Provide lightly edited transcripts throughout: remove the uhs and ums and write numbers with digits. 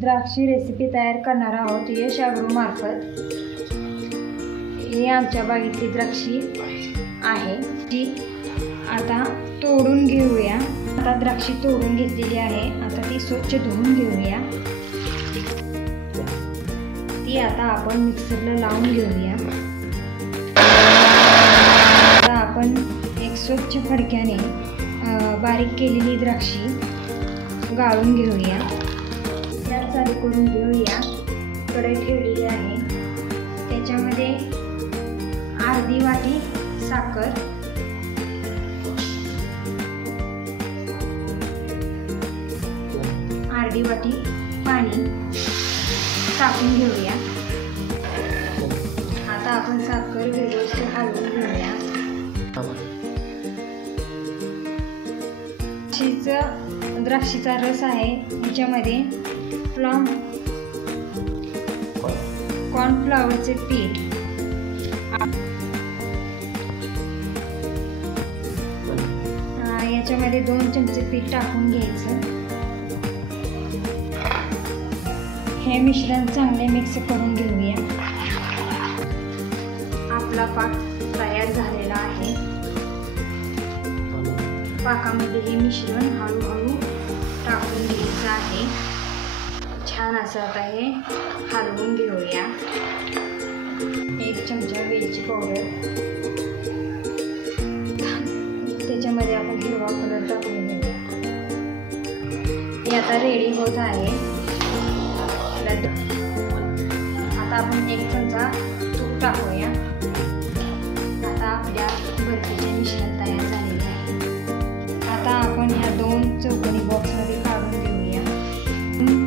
द्राक्षी recipe तयार करणार आहोत यश ॲग्रो मार्फत। ही आमच्या बागेतली द्राक्षी आहे ती आता तोडून घेऊया। आता द्राक्षी तोडून घेतलेली आहे, आता ती स्वच्छ धुवून घेऊया। ती आता आपण मिक्सरला लावून घेऊया। आता आपण एक स्वच्छ फडक्याने बारीक केलेली द्राक्षी गाळून घेऊया। गॅस चालू करून घेऊया। कढई ठेवलेली आहे, त्याच्यामध्ये अर्धी वाटी साखर, अर्धी वाटी पाणी टाकून घेऊया। आता आपण साखर व्यवस्थित हलवून घेऊया। द्राक्षीचा रस आहे, याच्यामध्ये कॉर्नफ्लॉवरचे पीठ, याच्यामध्ये 2 चमचे पीठ टाकून घ्यायचं। हे मिश्रण चांगले मिक्स करून घेऊया। आपला पाक तयार झालेला आहे। पाकामध्ये हे मिश्रण हळूहळू टाकून घ्यायचं आहे। छान असं आता हे हलवून घेऊया। 1 चमचा वेलची पावडर, त्याच्यामध्ये आपण हिरवा कलर टाकून घेऊया। हे आता रेडी होत आहे। आता आपण 1 चमचा तूप टाकूया। आता आपल्या बर्फीचे मिश्रण तयार झालेले आहे। आता आपण ह्या 2 चौकोनी बॉक्समध्ये काढून घेऊया।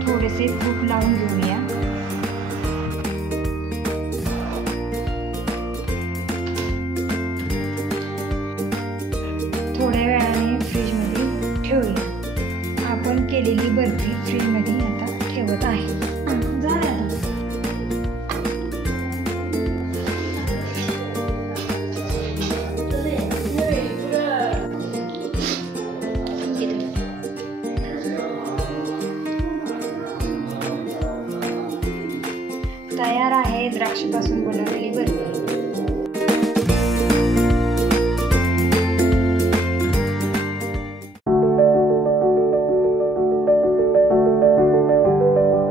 थोडेसे तूप लावून घेऊया। थोड्या वेळाने फ्रीजमध्ये ठेवूया। आपण केलेली बर्फी फ्रीजमध्ये आता ठेवत आहे। तयार आहे द्राक्षापासून बनवलेली बर्फी।